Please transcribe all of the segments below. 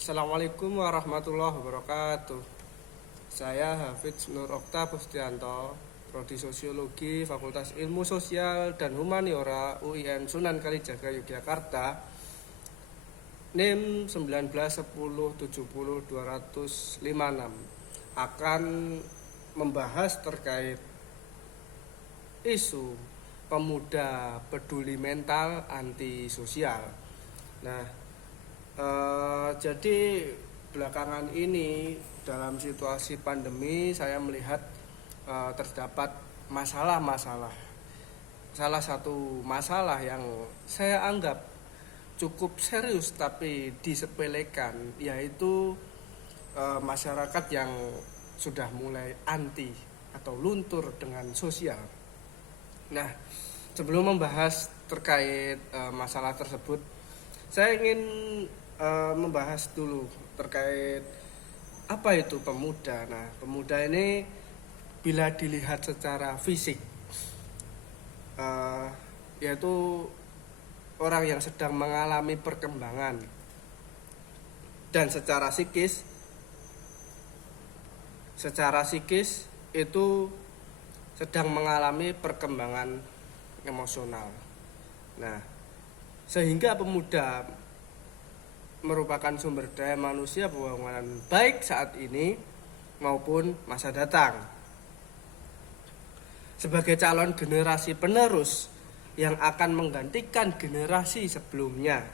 Assalamualaikum warahmatullahi wabarakatuh. Saya Hafidz Nur Okta Pustianto, Prodi Sosiologi Fakultas Ilmu Sosial dan Humaniora UIN Sunan Kalijaga Yogyakarta, NIM 1910700256, akan membahas terkait isu pemuda peduli mental anti sosial. Nah, jadi belakangan ini dalam situasi pandemi saya melihat terdapat masalah-masalah. Salah satu masalah yang saya anggap cukup serius tapi disepelekan, yaitu masyarakat yang sudah mulai anti atau luntur dengan sosial. Nah, sebelum membahas terkait masalah tersebut, saya ingin membahas dulu terkait apa itu pemuda. Nah, pemuda ini bila dilihat secara fisik, yaitu orang yang sedang mengalami perkembangan, dan secara psikis itu sedang mengalami perkembangan emosional. Nah, sehingga pemuda merupakan sumber daya manusia pembangunan baik saat ini maupun masa datang. Sebagai calon generasi penerus yang akan menggantikan generasi sebelumnya,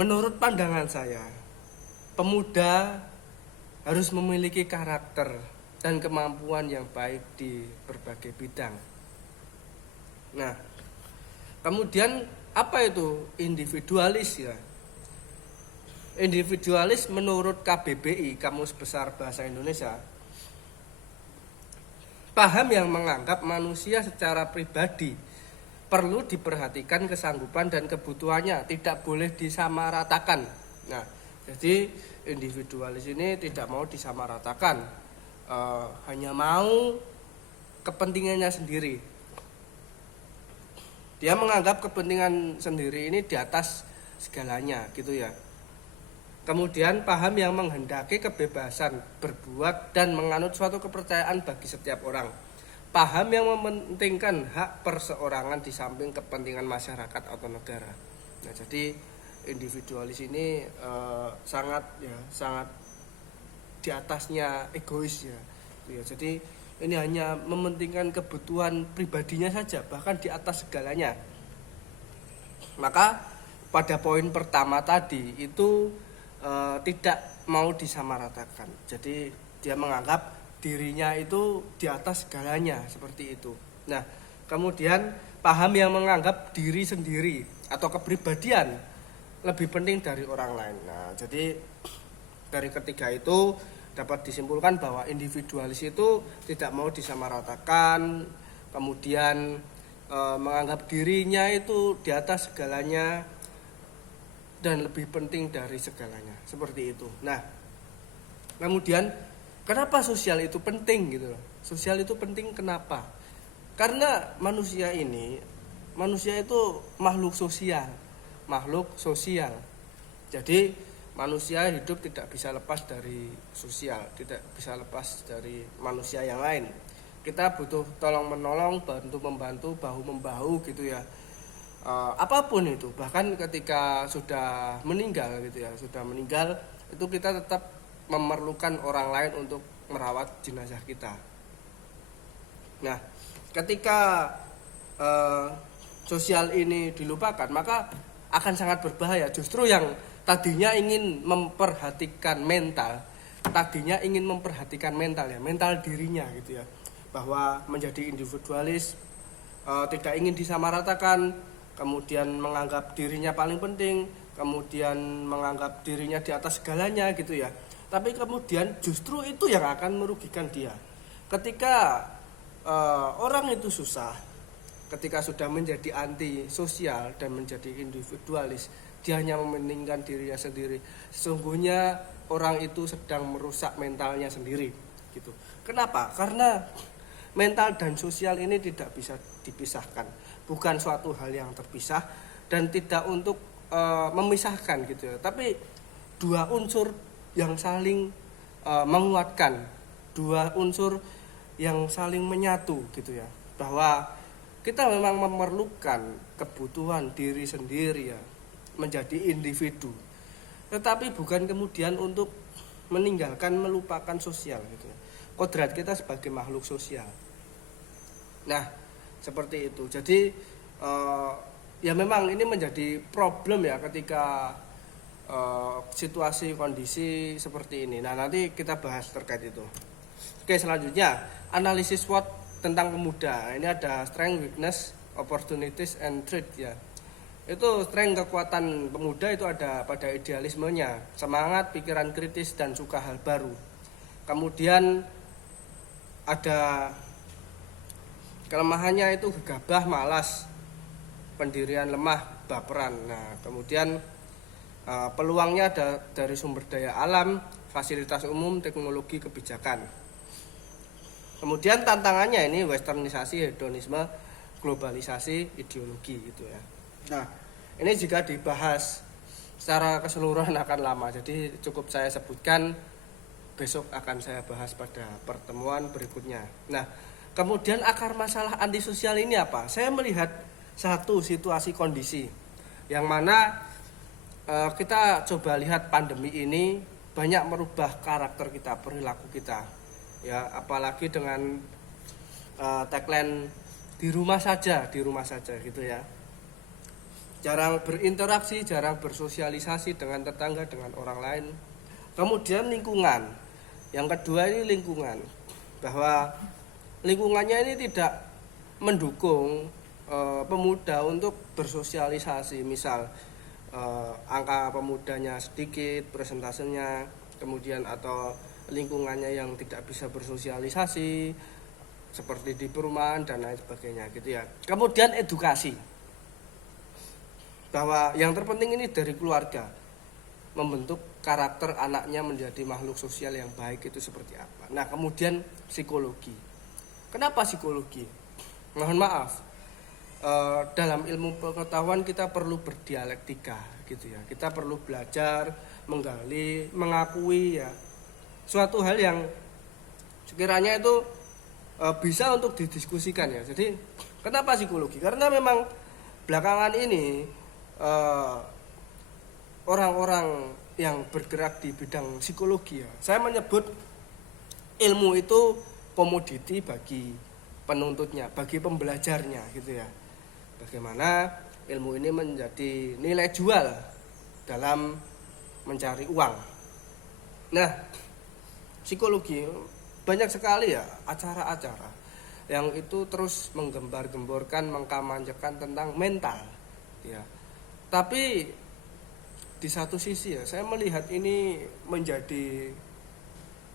menurut pandangan saya, pemuda harus memiliki karakter dan kemampuan yang baik di berbagai bidang. Nah, kemudian apa itu individualis ya? Individualis menurut KBBI, Kamus Besar Bahasa Indonesia, paham yang menganggap manusia secara pribadi perlu diperhatikan kesanggupan dan kebutuhannya, tidak boleh disamaratakan. Nah, jadi individualis ini tidak mau disamaratakan, hanya mau kepentingannya sendiri. Dia menganggap kepentingan sendiri ini di atas segalanya, gitu ya. Kemudian paham yang menghendaki kebebasan berbuat dan menganut suatu kepercayaan bagi setiap orang. Paham yang mementingkan hak perseorangan di samping kepentingan masyarakat atau negara. Nah, jadi individualis ini sangat di atasnya egois ya. Jadi ini hanya mementingkan kebutuhan pribadinya saja, bahkan di atas segalanya. Maka pada poin pertama tadi itu tidak mau disamaratakan. Jadi dia menganggap dirinya itu di atas segalanya, seperti itu. Nah, kemudian paham yang menganggap diri sendiri atau kepribadian lebih penting dari orang lain. Nah, jadi dari ketiga itu dapat disimpulkan bahwa individualis itu tidak mau disamaratakan, kemudian menganggap dirinya itu di atas segalanya dan lebih penting dari segalanya, seperti itu. Nah, kemudian kenapa sosial itu penting gitu loh? Sosial itu penting kenapa? Karena manusia itu makhluk sosial. Jadi manusia hidup tidak bisa lepas dari sosial, tidak bisa lepas dari manusia yang lain. Kita butuh tolong menolong, bantu membantu, bahu membahu gitu ya. Apapun itu, bahkan ketika sudah meninggal gitu ya, itu kita tetap memerlukan orang lain untuk merawat jenazah kita. Nah, ketika sosial ini dilupakan, maka akan sangat berbahaya. Justru yang tadinya ingin memperhatikan mental dirinya gitu ya, bahwa menjadi individualis, tidak ingin disamaratakan, kemudian menganggap dirinya paling penting, kemudian menganggap dirinya di atas segalanya gitu ya. Tapi kemudian justru itu yang akan merugikan dia. Ketika orang itu susah, ketika sudah menjadi anti sosial dan menjadi individualis, dia hanya mementingkan dirinya sendiri. Sesungguhnya orang itu sedang merusak mentalnya sendiri gitu. Kenapa? Karena mental dan sosial ini tidak bisa dipisahkan, bukan suatu hal yang terpisah dan tidak untuk memisahkan gitu ya. Tapi dua unsur yang saling menguatkan, dua unsur yang saling menyatu gitu ya, bahwa kita memang memerlukan kebutuhan diri sendiri ya, menjadi individu, tetapi bukan kemudian untuk meninggalkan, melupakan sosial gitu ya. Kodrat kita sebagai makhluk sosial. Nah, seperti itu. Jadi ya memang ini menjadi problem ya ketika situasi kondisi seperti ini. Nah, nanti kita bahas terkait itu. Oke, selanjutnya analisis SWOT tentang pemuda. Ini ada strength, weakness, opportunities and threat ya. Itu strength, kekuatan pemuda itu ada pada idealismenya, semangat, pikiran kritis dan suka hal baru. Kemudian ada kelemahannya itu gegabah, malas, pendirian lemah, baperan. Nah, kemudian peluangnya ada dari sumber daya alam, fasilitas umum, teknologi, kebijakan. Kemudian tantangannya ini westernisasi, hedonisme, globalisasi, ideologi gitu ya. Nah, ini jika dibahas secara keseluruhan akan lama, jadi cukup saya sebutkan, besok akan saya bahas pada pertemuan berikutnya. Nah, kemudian akar masalah antisosial ini apa? Saya melihat satu situasi kondisi yang mana kita coba lihat pandemi ini banyak merubah karakter kita, perilaku kita. Ya, apalagi dengan tagline di rumah saja gitu ya. Jarang berinteraksi, jarang bersosialisasi dengan tetangga, dengan orang lain. Kemudian lingkungan. Yang kedua ini lingkungan. Bahwa lingkungannya ini tidak mendukung pemuda untuk bersosialisasi. Misal angka pemudanya sedikit, presentasenya, kemudian atau lingkungannya yang tidak bisa bersosialisasi seperti di perumahan dan lain sebagainya gitu ya. Kemudian edukasi, bahwa yang terpenting ini dari keluarga, membentuk karakter anaknya menjadi makhluk sosial yang baik itu seperti apa. Nah, kemudian psikologi. Kenapa psikologi? Mohon maaf, dalam ilmu pengetahuan kita perlu berdialektika gitu ya. Kita perlu belajar, menggali, mengakui ya suatu hal yang sekiranya itu bisa untuk didiskusikan ya. Jadi kenapa psikologi? Karena memang belakangan ini orang-orang yang bergerak di bidang psikologi ya, saya menyebut ilmu itu komoditi bagi penuntutnya, bagi pembelajarnya gitu ya. Bagaimana ilmu ini menjadi nilai jual dalam mencari uang. Nah, psikologi banyak sekali ya acara-acara yang itu terus menggembar-gemborkan, mengkampanyekan tentang mental ya. Tapi di satu sisi ya saya melihat ini menjadi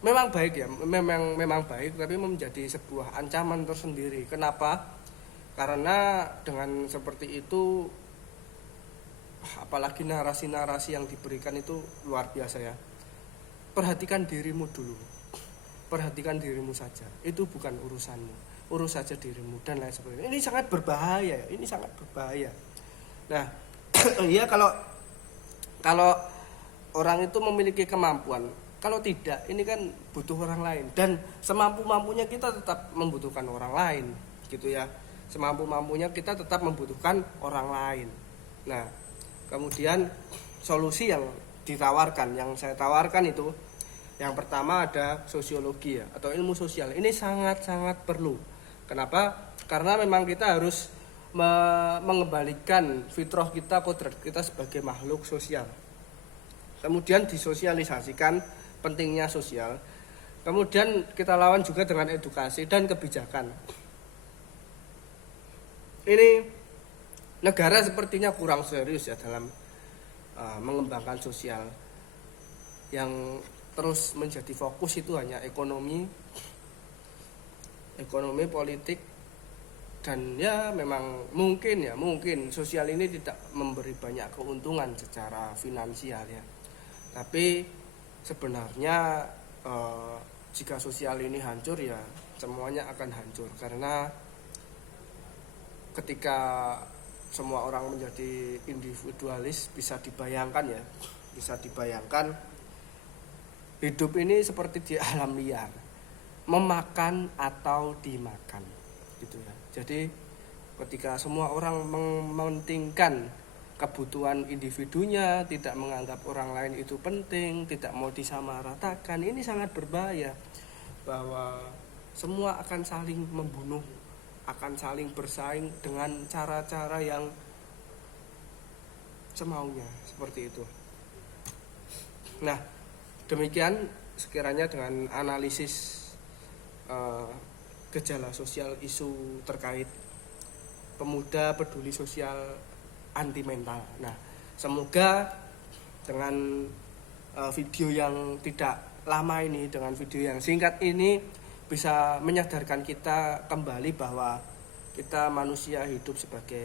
memang baik ya, memang baik, tapi menjadi sebuah ancaman tersendiri. Kenapa? Karena dengan seperti itu, apalagi narasi-narasi yang diberikan itu luar biasa ya. Perhatikan dirimu dulu, perhatikan dirimu saja, itu bukan urusanmu, urus saja dirimu dan lain sebagainya. Ini sangat berbahaya, ini sangat berbahaya. Nah, iya kalau orang itu memiliki kemampuan, kalau tidak ini kan butuh orang lain, dan semampu-mampunya kita tetap membutuhkan orang lain gitu ya. Semampu-mampunya kita tetap membutuhkan orang lain. Nah, kemudian solusi yang ditawarkan, yang saya tawarkan itu yang pertama ada sosiologi ya, atau ilmu sosial. Ini sangat-sangat perlu. Kenapa? Karena memang kita harus mengembalikan fitrah kita, kodrat kita sebagai makhluk sosial. Kemudian disosialisasikan pentingnya sosial. Kemudian kita lawan juga dengan edukasi dan kebijakan. Ini negara sepertinya kurang serius ya dalam mengembangkan sosial. Yang terus menjadi fokus itu hanya ekonomi, politik, dan ya memang mungkin sosial ini tidak memberi banyak keuntungan secara finansial ya. Tapi sebenarnya jika sosial ini hancur ya semuanya akan hancur, karena ketika semua orang menjadi individualis, bisa dibayangkan ya Bisa dibayangkan hidup ini seperti di alam liar, memakan atau dimakan gitu ya. Jadi ketika semua orang mementingkan kebutuhan individunya, tidak menganggap orang lain itu penting, tidak mau disamaratakan, ini sangat berbahaya, bahwa semua akan saling membunuh, akan saling bersaing dengan cara-cara yang semaunya, seperti itu. Nah, demikian sekiranya dengan analisis gejala sosial isu terkait pemuda peduli sosial anti mental. Nah, semoga dengan video yang tidak lama ini, dengan video yang singkat ini, bisa menyadarkan kita kembali bahwa kita manusia hidup sebagai